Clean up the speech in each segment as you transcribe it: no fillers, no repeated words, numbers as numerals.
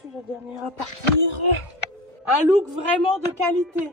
suis la dernière à partir. Un look vraiment de qualité.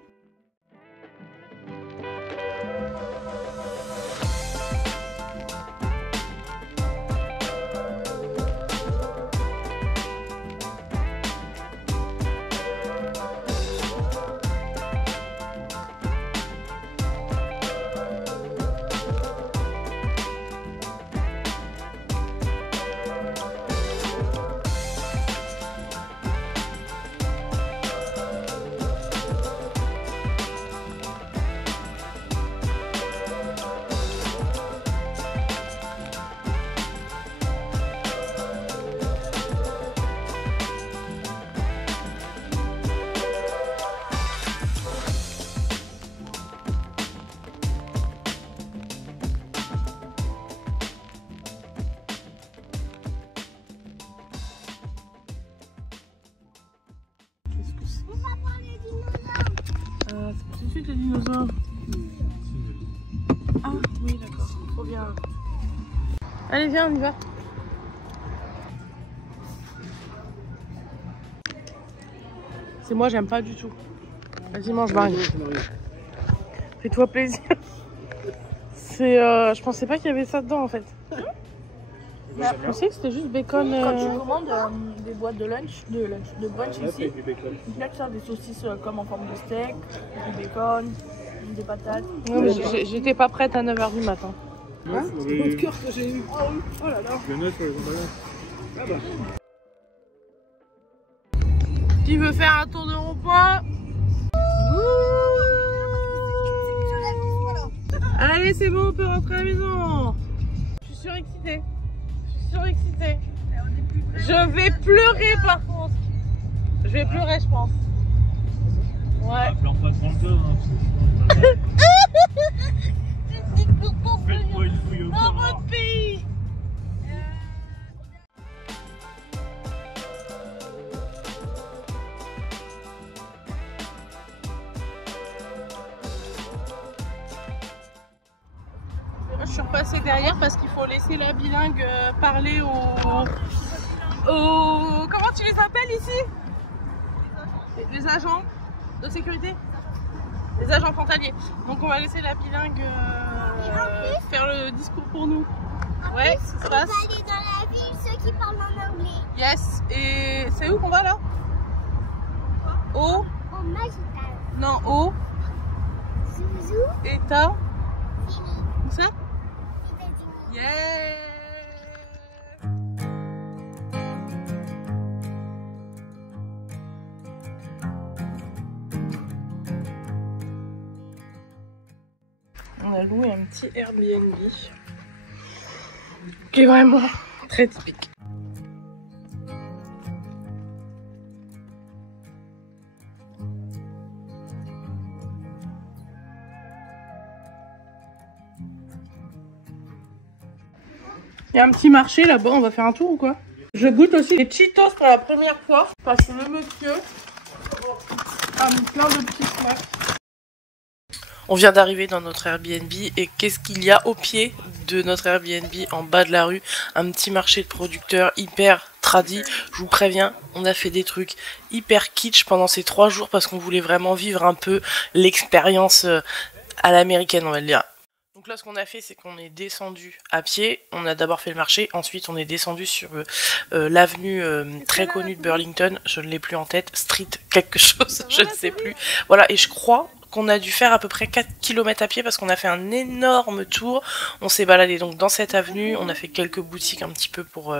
C'est tout de suite les dinosaures. Ah oui d'accord, trop bien. Allez viens, on y va. C'est moi, j'aime pas du tout. Vas-y mange Marie. Fais-toi plaisir. C'est je pensais pas qu'il y avait ça dedans en fait. Je pensais que c'était juste bacon. Quand tu commandes des boîtes de lunch, de brunch ici, ils te mettent ça, des saucisses comme en forme de steak, du bacon, des patates. J'étais pas prête à 9h du matin. Hein? C'est le cœur que j'ai eu. Oh là là. Je le note sur les emballages. Ah bah. Qui veut faire un tour de rond-point? Allez, c'est bon, on peut rentrer à la maison. Je suis surexcitée. Surexcitée. Je vais pleurer par contre. Je vais pleurer, je pense. Ouais. Pleure pas devant le dos, hein. Faites-moi une fouille au Dans corps. votre pays. Je suis repassée derrière parce qu'il faut laisser la bilingue parler aux... Comment tu les appelles ici? Les agents de sécurité? Les agents frontaliers. Donc on va laisser la bilingue faire le discours pour nous. Ouais, ça se passe. On va aller dans la ville, ceux qui parlent en anglais. Yes. Et c'est où qu'on va là? Au? Au Magical. Non, au? Zouzou. État? Fini. Où ça? États-Unis. Yeah! On a loué un petit Airbnb qui est vraiment très typique. Il y a un petit marché là-bas, on va faire un tour ou quoi? Je goûte aussi les Cheetos pour la première fois parce que le monsieur a mis plein de petits snacks. On vient d'arriver dans notre Airbnb et qu'est-ce qu'il y a au pied de notre Airbnb en bas de la rue? Un petit marché de producteurs hyper tradi. Je vous préviens, on a fait des trucs hyper kitsch pendant ces 3 jours parce qu'on voulait vraiment vivre un peu l'expérience à l'américaine, on va le dire. Donc là, ce qu'on a fait, c'est qu'on est descendu à pied. On a d'abord fait le marché, ensuite on est descendu sur l'avenue très connue de Burlington. Je ne l'ai plus en tête, Street quelque chose, je ne sais plus. Voilà, et je crois qu'on a dû faire à peu près 4 km à pied parce qu'on a fait un énorme tour. On s'est baladé donc dans cette avenue, on a fait quelques boutiques un petit peu pour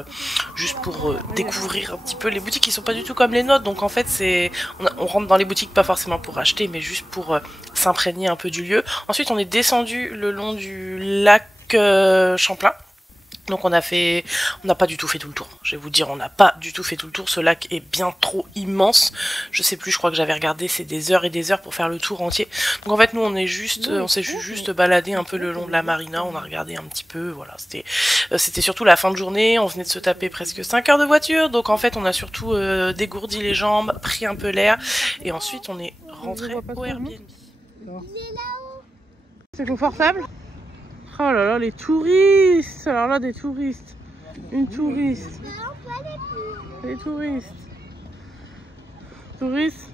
juste pour découvrir un petit peu les boutiques qui sont pas du tout comme les nôtres. Donc en fait on rentre dans les boutiques pas forcément pour acheter mais juste pour s'imprégner un peu du lieu. Ensuite on est descendu le long du lac Champlain. Donc on n'a pas du tout fait tout le tour. Je vais vous dire, on n'a pas du tout fait tout le tour. Ce lac est bien trop immense. Je sais plus, je crois que j'avais regardé, c'est des heures et des heures pour faire le tour entier. Donc en fait nous on s'est juste baladé un peu le long de la marina. On a regardé un petit peu, voilà. C'était surtout la fin de journée. On venait de se taper presque 5 heures de voiture. Donc en fait on a surtout dégourdi les jambes, pris un peu l'air. Et ensuite on est rentré au Airbnb. C'est confortable? Oh là là, les touristes! Alors là, des touristes. Une touriste. Les touristes. Touristes.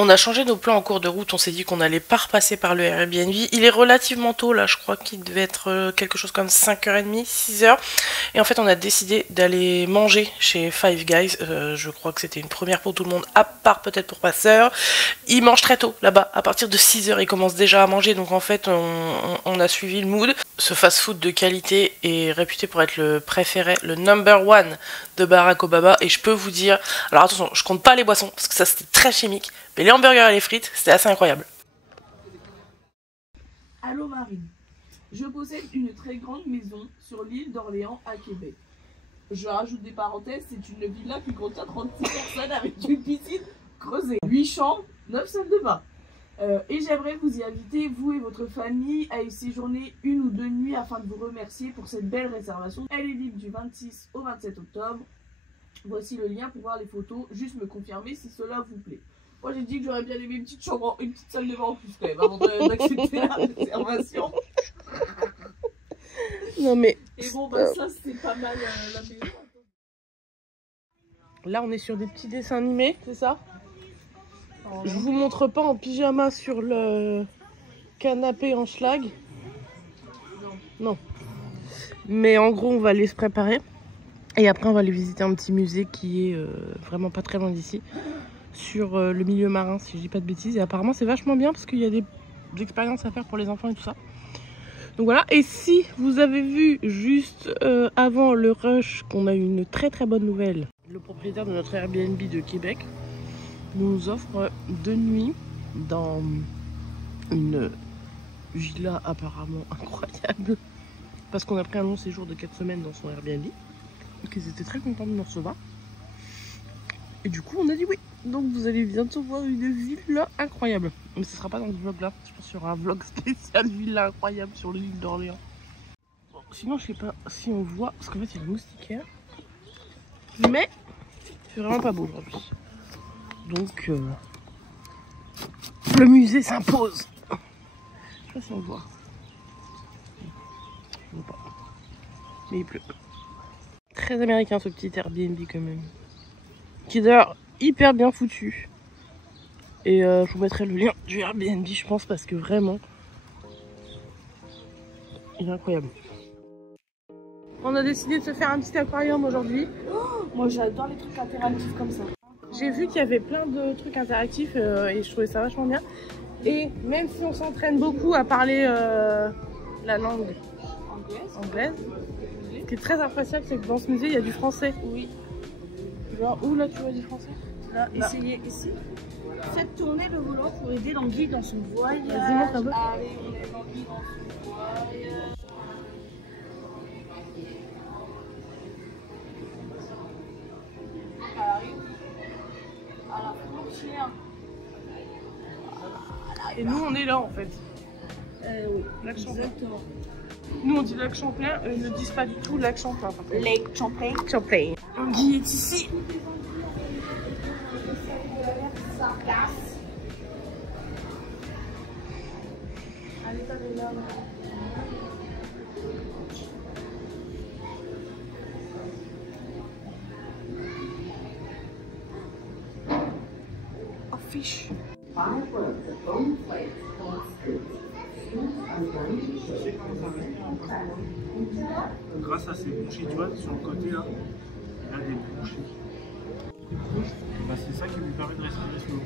On a changé nos plans en cours de route, on s'est dit qu'on allait pas repasser par le Airbnb. Il est relativement tôt là, je crois qu'il devait être quelque chose comme 5h30, 6h. Et en fait on a décidé d'aller manger chez Five Guys. Je crois que c'était une première pour tout le monde, à part peut-être pour ma soeur. Ils mangent très tôt là-bas, à partir de 6h ils commencent déjà à manger. Donc en fait on a suivi le mood. Ce fast-food de qualité est réputé pour être le préféré, le number one de Barack Obama. Et je peux vous dire, alors attention, je compte pas les boissons parce que ça c'était très chimique. Mais les hamburgers et les frites, c'était assez incroyable. Allô Marine, je possède une très grande maison sur l'île d'Orléans à Québec. Je rajoute des parenthèses, c'est une villa qui contient 36 personnes avec une piscine creusée, 8 chambres, 9 salles de bain. Et j'aimerais vous y inviter, vous et votre famille, à y séjourner 1 ou 2 nuits afin de vous remercier pour cette belle réservation. Elle est libre du 26 au 27 octobre. Voici le lien pour voir les photos, juste me confirmer si cela vous plaît. Moi j'ai dit que j'aurais bien aimé une petite chambre, une petite salle de bain en plus quand même, avant d'accepter la réservation. Non mais... Et bon bah ça c'est pas mal la maison. Là on est sur des petits dessins animés, c'est ça? Je vous montre pas en pyjama sur le canapé en schlag. Non. Mais en gros on va aller se préparer. Et après on va aller visiter un petit musée qui est vraiment pas très loin d'ici. Sur le milieu marin si je dis pas de bêtises. Et apparemment c'est vachement bien parce qu'il y a des expériences à faire pour les enfants et tout ça. Donc voilà. Et si vous avez vu juste avant le rush qu'on a eu une très très bonne nouvelle. Le propriétaire de notre Airbnb de Québec nous offre 2 nuits dans une villa apparemment incroyable parce qu'on a pris un long séjour de 4 semaines dans son Airbnb. Donc ils étaient très contents de nous recevoir et du coup on a dit oui. Donc vous allez bientôt voir une villa incroyable, mais ce sera pas dans ce vlog là, je pense qu'il y aura un vlog spécial villa incroyable sur l'île d'Orléans. Bon, sinon je sais pas si on voit parce qu'en fait il y a une moustiquaire, mais c'est vraiment pas beau aujourd'hui. Donc le musée s'impose. Je sais pas si on voit. On voit pas. Mais il pleut. Très américain ce petit Airbnb quand même. Qui est d'ailleurs hyper bien foutu. Et je vous mettrai le lien du Airbnb je pense parce que vraiment il est incroyable. On a décidé de se faire un petit aquarium aujourd'hui. Oh, moi j'adore les trucs interactifs comme ça. J'ai vu qu'il y avait plein de trucs interactifs et je trouvais ça vachement bien. Et même si on s'entraîne beaucoup à parler la langue anglaise, ce qui est très appréciable, c'est que dans ce musée, il y a du français. Oui. Genre, où là tu vois du français? Là, essayez ici. Faites tourner le volant pour aider l'anguille dans son voyage. Vas-y, montre un peu. Allez, on aide l'anguille dans son voyage. Elle arrive à la frontière. Et nous, on est là en fait. Oui, Lac Champlain. exactement. Nous, on dit lac Champlain, eux ne disent pas du tout lac Champlain. Lake Champlain. Champlain. L'anguille est ici. Allez, t'as là. Oh, fiche. Grâce à ces bouchées, tu vois, sur le côté là, il y a des bouchées. Bah, c'est ça qui lui permet de respirer sous l'eau.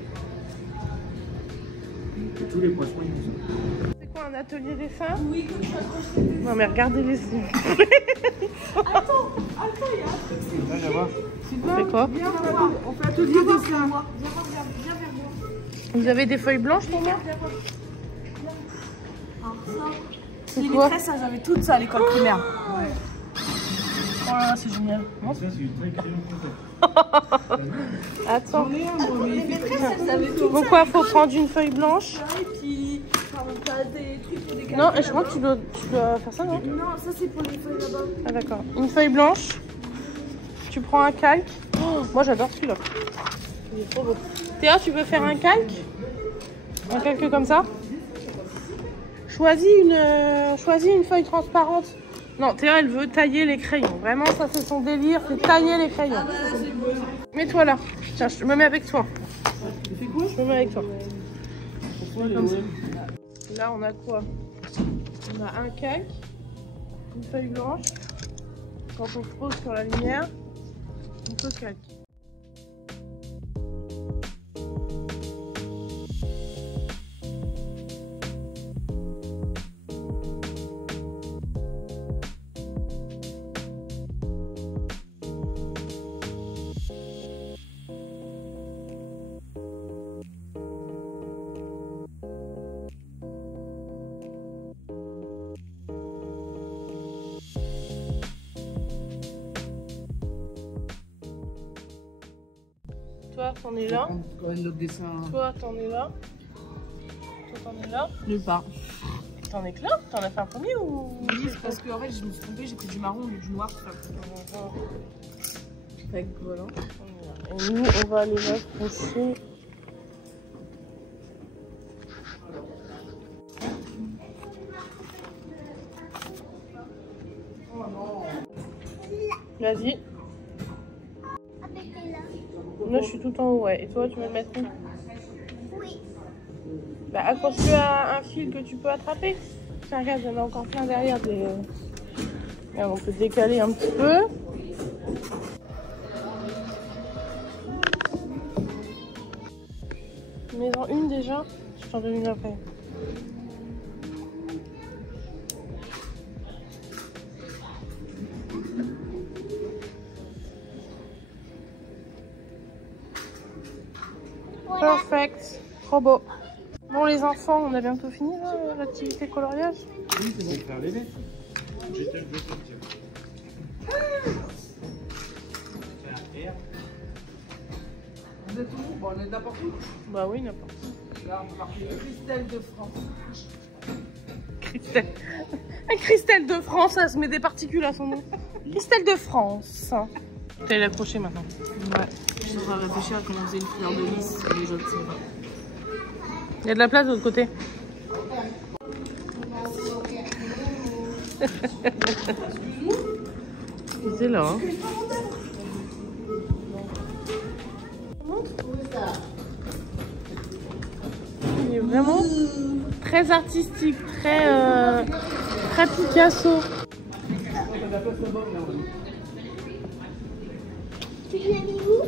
Et tous les poissons, ils font ça. C'est quoi, un atelier dessin? Oui, que tu accroches. Non mais regardez les yeux. Attends, il y a un truc, c'est Là, là-bas. C'est quoi? Viens voir. On fait atelier dessin. Viens voir, viens vers moi. Vous avez des feuilles blanches pour moi? Viens voir. Alors ça, C'est les quoi? maîtresses, elles avaient toutes ça à l'école primaire. Ouais. Oh là là, c'est génial. Ça, c'est une très crayon peut-être. Attends. Les maîtresses, elles avaient toutes Donc quoi, faut prendre une feuille blanche? ça. Et puis, t'as des trucs pour des Non, et je crois que tu dois faire ça, non? Non, ça c'est pour les feuilles là-bas. Ah d'accord. Une feuille blanche. Tu prends un calque. Oh, moi j'adore celui-là. Il est trop beau. Théa, tu veux faire un calque? Un calque comme ça? Choisis une feuille transparente Non, Théa, elle veut tailler les crayons. Vraiment, ça, c'est son délire, c'est tailler les crayons. Ah bah là, c'est beau. Mets-toi là. Tiens, je me mets avec toi. Tu fais quoi? Je me mets avec toi. Comme ça. Là, on a quoi? On a un calque, une feuille blanche. Quand on pose sur la lumière, on peut calquer. Toi, t'en es là. Quand même notre dessin. Toi, t'en es là. Toi, t'en es là. Nulle part. T'en es que là? T'en as fait un premier ou? Oui, c'est parce que en fait, je me suis trompée, j'ai pris du marron au lieu du noir. Fait que voilà. Et nous, on va aller l'accrocher. Vas-y. Moi, je suis tout en haut, ouais. Et toi, tu veux le mettre où? Oui. Bah, accroche-le à un fil que tu peux attraper. Tiens, regarde, il y en a encore plein derrière. Regarde, on peut décaler un petit peu. Mets-en une déjà. Je t'en donne une après. Perfect. Trop beau. Bon les enfants, on a bientôt fini l'activité coloriage. Oui, c'est bon. Faire les lettres. J'étais le jeu, tiens. Vous êtes où? Bon, on est n'importe où. Bah oui, n'importe où. Là, on va marquer Christelle de France. Christelle. Christelle de France, ça se met des particules à son nom. Christelle de France. T'as l'accrocher maintenant. Ouais. Je suis en train de réfléchir à comment on faisait une fleur de lys. Les jaunes, c'est pas. Il y a de la place de l'autre côté. C'est là. Hein. Il est vraiment très artistique, très Picasso. Tu l'as mis où?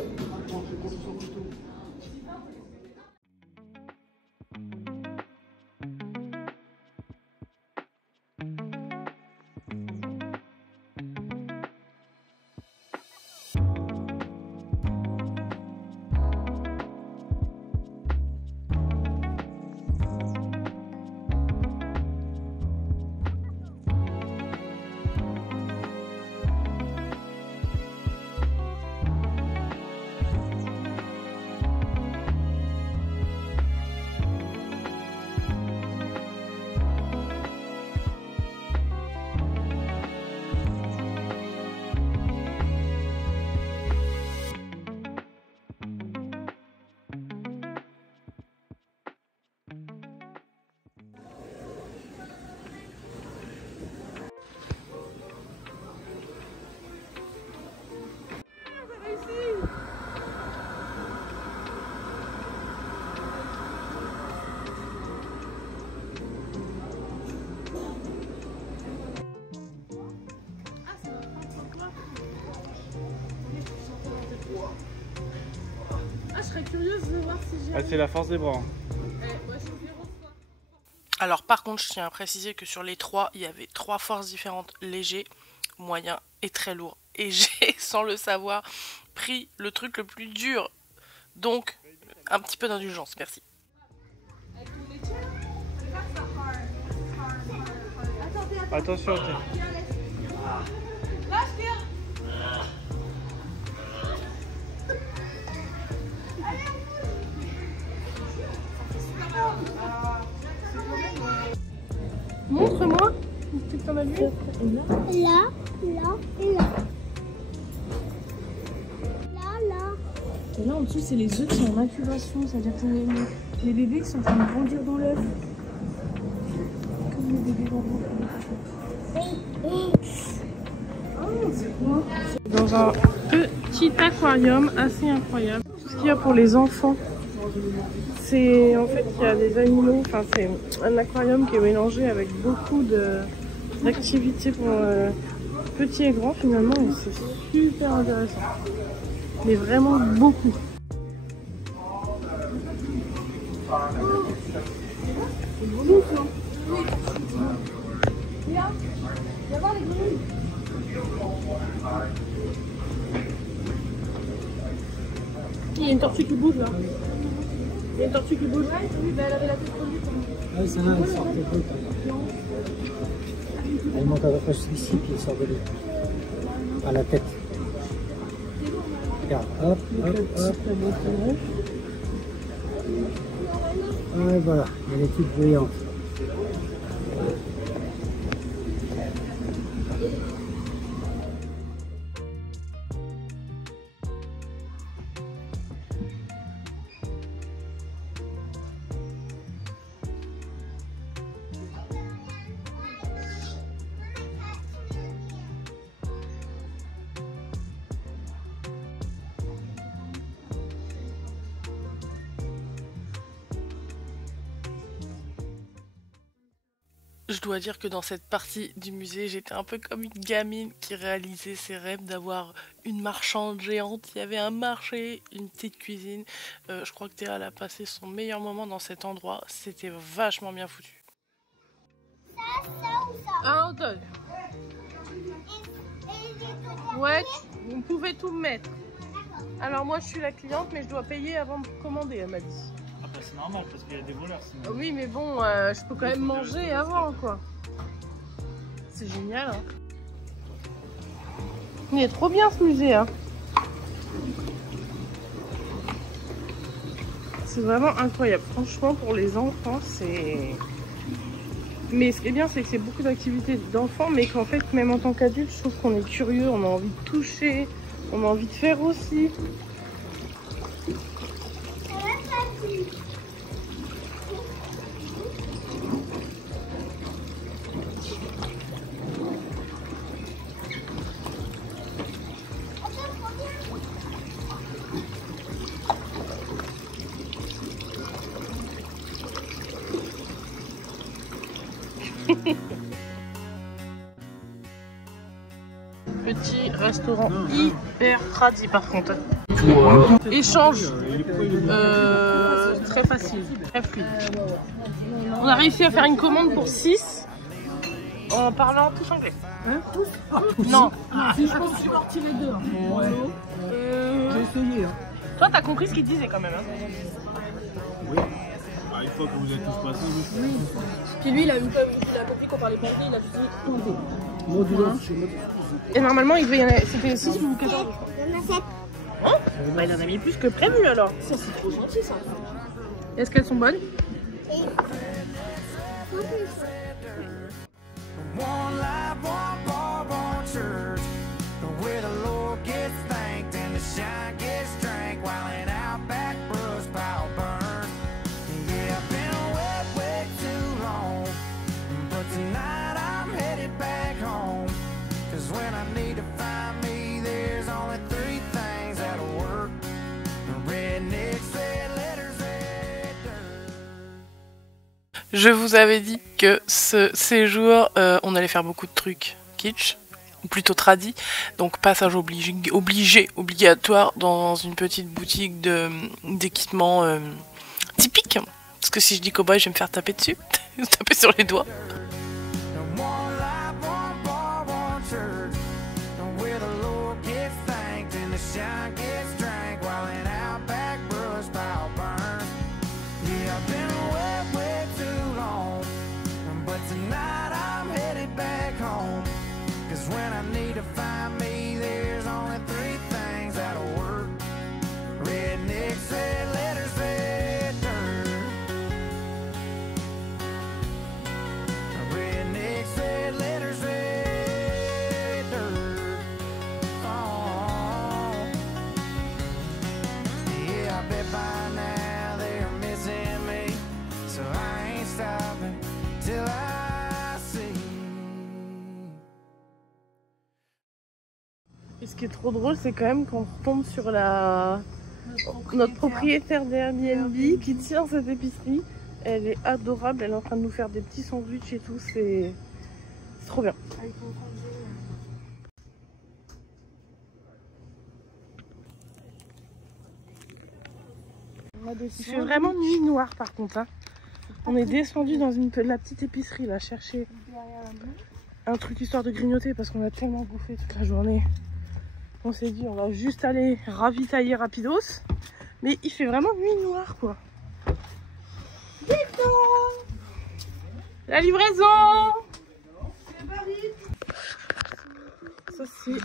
Curieuse de voir si j'ai... Ah, c'est la force des bras. Alors par contre, je tiens à préciser que sur les trois, il y avait 3 forces différentes, léger, moyen et très lourd. Et j'ai, sans le savoir, pris le truc le plus dur. Donc, un petit peu d'indulgence, merci. Attention, Montre-moi ce que t'en as vu. Là, là et là. Là. Et là en dessous, c'est les œufs qui sont en incubation, c'est-à-dire que les bébés qui sont en train de grandir dans l'œuf. Comme les bébés dans l'œuf. dans un petit aquarium assez incroyable. Tout ce qu'il y a pour les enfants. C'est en fait il y a des animaux, enfin c'est un aquarium qui est mélangé avec beaucoup d'activités pour petits et grands finalement et c'est super intéressant. Mais vraiment beaucoup. Il y a une tortue qui bouge là. Il y a une tortue qui bouge. Oui, mais elle avait la tête collée. Oui, ça va, elle sort de l'eau. Elle monte à peu près ici, puis elle sort de l'eau. À la tête. Regarde, hop, hop, hop. Et voilà, elle est toute brillante. Je dois dire que dans cette partie du musée, j'étais un peu comme une gamine qui réalisait ses rêves d'avoir une marchande géante. Il y avait un marché, une petite cuisine. Je crois que Théa a passé son meilleur moment dans cet endroit. C'était vachement bien foutu. Ça ou ça? Un hot dog. Ouais, vous pouvez tout me mettre. Alors moi je suis la cliente mais je dois payer avant de commander, elle m'a dit. Ah bah c'est normal parce qu'il y a des voleurs sinon. Oui mais bon, je peux quand même manger avant quoi. C'est génial hein. Il est trop bien ce musée hein. C'est vraiment incroyable. Franchement pour les enfants c'est... Mais ce qui est bien c'est que c'est beaucoup d'activités d'enfants mais qu'en fait même en tant qu'adulte je trouve qu'on est curieux, on a envie de toucher, on a envie de faire aussi. Petit restaurant hyper tradi par contre. Échange très facile, très fluide. On a réussi à faire une commande pour 6 en parlant tous anglais. Hein? Non. Si je pense que j'ai parti les deux. Ouais. J'ai essayé. Hein. Toi t'as compris ce qu'il disait quand même. Hein. Oui. Bah, une fois que vous êtes tous passés, oui. Puis lui, il a compris qu'on parlait pas anglais, il a juste dit planté. Et normalement il devait y en avoir, c'était 6 ou 14 je crois. Il y en a 7. Hein bah il en a mis plus que prévu alors. Ça, c'est trop gentil, ça. Est-ce qu'elles sont bonnes? Et... One life, one bar, one church, where the Lord gets thanked and the shine gets drank while an outback brush pile burns. Yeah, I've been away way too long, but tonight I'm headed back home. 'Cause when I need to find me, there's only 3 things that'll work. Rednecks, red letters, red dirt. Je vous avais dit que ce séjour, on allait faire beaucoup de trucs kitsch, ou plutôt tradis. Donc passage obligatoire dans une petite boutique d'équipement typique. Parce que si je dis cowboy, je vais me faire taper dessus, taper sur les doigts. One life, one bar, one church, where the Lord gets thanked and the shine gets drank while an outback brush pile burns. Yeah, I've been away way too long, but tonight I'm headed back home. 'Cause when I need to find me, there's only 3 things that'll work. Rednecks, red letters, red dirt. qui est trop drôle, c'est quand même qu'on retombe sur notre propriétaire d'Airbnb qui tient cette épicerie. Elle est adorable, elle est en train de nous faire des petits sandwichs et tout, c'est trop bien. Il fait vraiment nuit noire par contre. Hein. On est descendu dans la petite épicerie là, chercher un truc histoire de grignoter parce qu'on a tellement bouffé toute la journée. On s'est dit on va juste aller ravitailler rapidos. Mais il fait vraiment nuit noire quoi. La livraison. Ça c'est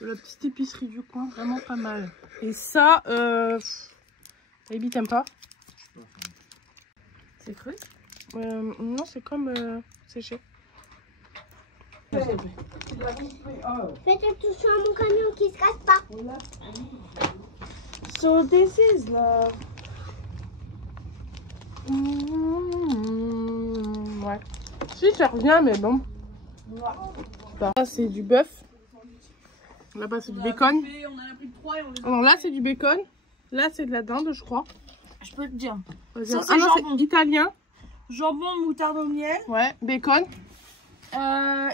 la petite épicerie du coin, vraiment pas mal. Et ça, Baby t'aimes pas? C'est cru? Non, c'est comme séché. Faites attention à mon camion qui se casse pas. So this is love. Ouais. Si, ça revient, mais bon. Ça, c'est du bœuf. Là-bas, c'est du bacon. On en a pris 3 et on les a... Alors là, c'est du bacon. Là, c'est de la dinde, je crois. Je peux te dire. Ça, c'est jambon. c'est italien. Jambon, moutarde au miel. Ouais, bacon.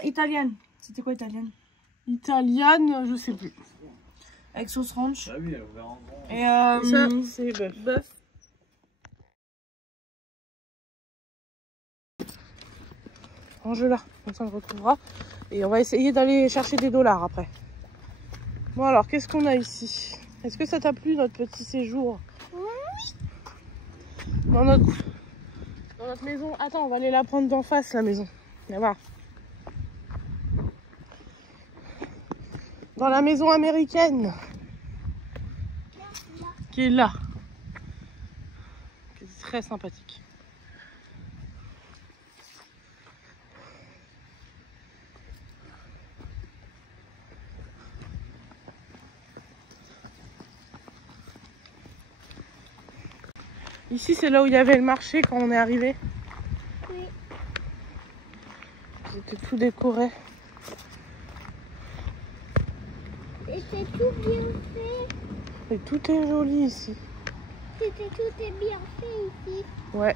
Italienne. C'était quoi italienne? Italienne, je sais plus. Avec sauce ranch. Ah oui, elle ouvert en grand. Et Ça, c'est bœuf. Range-la, comme ça on le retrouvera. Et on va essayer d'aller chercher des dollars après. Bon alors, qu'est-ce qu'on a ici? Est-ce que ça t'a plu notre petit séjour? Oui. Dans notre maison. Attends, on va aller la prendre d'en face la maison. Viens voir. Dans la maison américaine. Qui est là. Qui est très sympathique. Ici, c'est là où il y avait le marché quand on est arrivé. Oui. C'était tout décoré. Et c'est tout bien fait. Et tout est joli ici. Tout est bien fait ici. Ouais.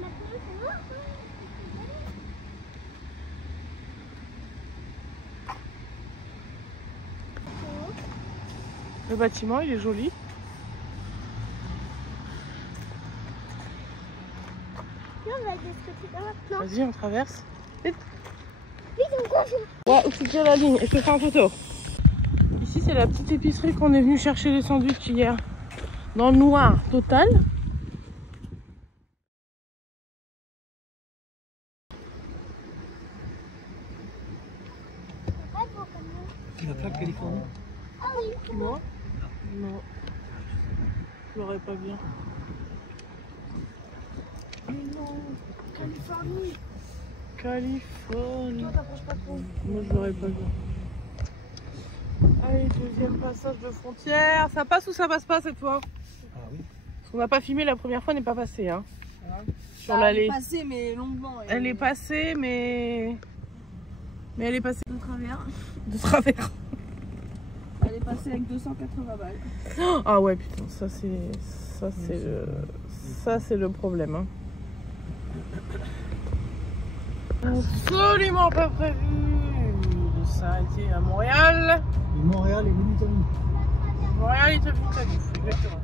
Maintenant, c'est noir. Le bâtiment, il est joli. Là, on va aller de ce côté-là maintenant. Vas-y, on traverse. Vite. Vite, on court. Ouais, tu tiens la ligne et je te fais un photo. Ici, c'est la petite épicerie qu'on est venu chercher les sandwichs hier. Dans le noir total. Tu vas pas de Californie? Ah oui, Moi? Non. Je l'aurais pas bien. Californie. Californie. Toi, t'approches pas trop. Moi, je l'aurais pas bien. Allez, deuxième passage de frontière. Ça passe ou ça passe pas cette fois? Ah oui. Parce qu'on n'a pas filmé la première fois, n'est pas passé. Hein. Sur Elle l'allée. est passée, mais longuement. Elle est passée, mais elle est passée de travers. de travers. Elle est passée avec 280 balles. Ah ouais, putain, ça c'est le problème. Hein. Absolument pas prévu de s'arrêter à Montréal. Et Montréal et Louis-Vuitton. Montréal est très exactement.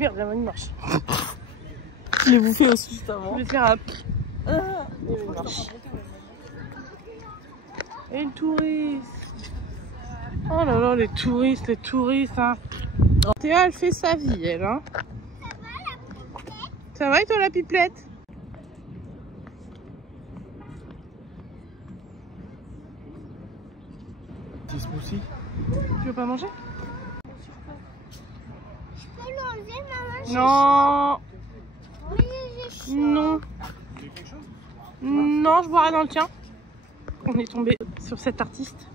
Merde, la manne marche. Je l'ai bouffé aussi juste avant. Je vais faire un... Et le touriste. Oh là là, les touristes, hein. Théa, elle fait sa vie, elle, hein. Ça va et toi, la pipelette? Petit smoothie. Tu veux pas manger? Je peux l'enlever, maman? Non. Oui, j'ai chaud. Non. Tu veux quelque chose? Non, je boirai dans le tien. On est tombé sur cet artiste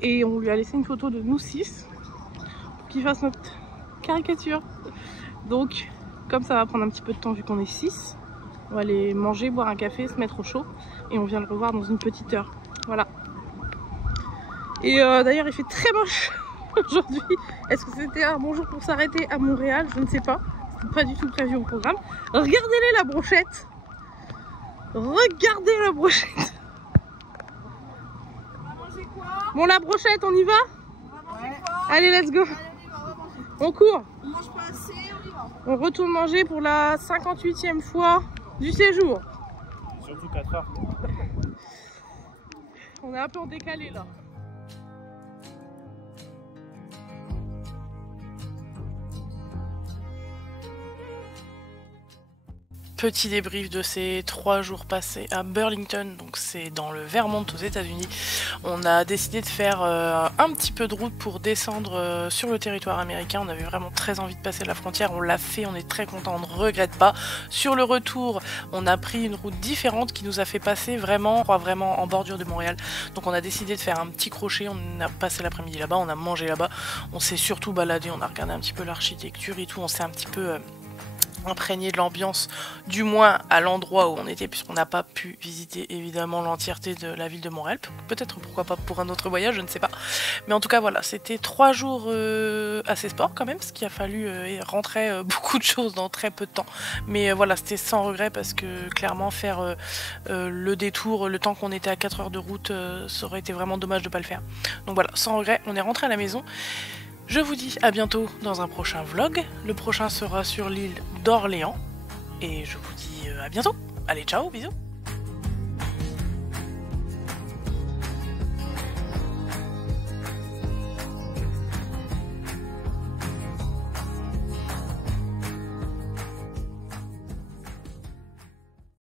et on lui a laissé une photo de nous 6 pour qu'il fasse notre caricature. Donc, comme ça va prendre un petit peu de temps vu qu'on est 6, on va aller manger, boire un café, se mettre au chaud et on vient le revoir dans une petite heure. Voilà. Et d'ailleurs, il fait très moche aujourd'hui. Est-ce que c'était un bon jour pour s'arrêter à Montréal? Je ne sais pas. C'était pas du tout prévu au programme. Regardez-les la brochette. Regardez la brochette. Bon, la brochette, on y va? Allez, let's go. On court. On mange pas assez, on y va. On retourne manger pour la 58e fois du séjour. Surtout 4 heures. On est un peu en décalé là. Petit débrief de ces 3 jours passés à Burlington, donc c'est dans le Vermont aux États-Unis. On a décidé de faire un petit peu de route pour descendre sur le territoire américain. On avait vraiment très envie de passer la frontière, on l'a fait, on est très content, on ne regrette pas. Sur le retour, on a pris une route différente qui nous a fait passer vraiment en bordure de Montréal. Donc on a décidé de faire un petit crochet, on a passé l'après-midi là-bas, on a mangé là-bas, on s'est surtout baladé, on a regardé un petit peu l'architecture et tout, on s'est un petit peu... imprégné de l'ambiance, du moins à l'endroit où on était, puisqu'on n'a pas pu visiter évidemment l'entièreté de la ville de Montréal, peut-être pourquoi pas pour un autre voyage, je ne sais pas, mais en tout cas voilà, c'était 3 jours assez sport quand même, parce qu'il a fallu rentrer beaucoup de choses dans très peu de temps, mais voilà, c'était sans regret, parce que clairement faire le détour, le temps qu'on était à 4 heures de route, ça aurait été vraiment dommage de ne pas le faire, donc voilà, sans regret, on est rentré à la maison. Je vous dis à bientôt dans un prochain vlog. Le prochain sera sur l'île d'Orléans. Et je vous dis à bientôt. Allez, ciao, bisous.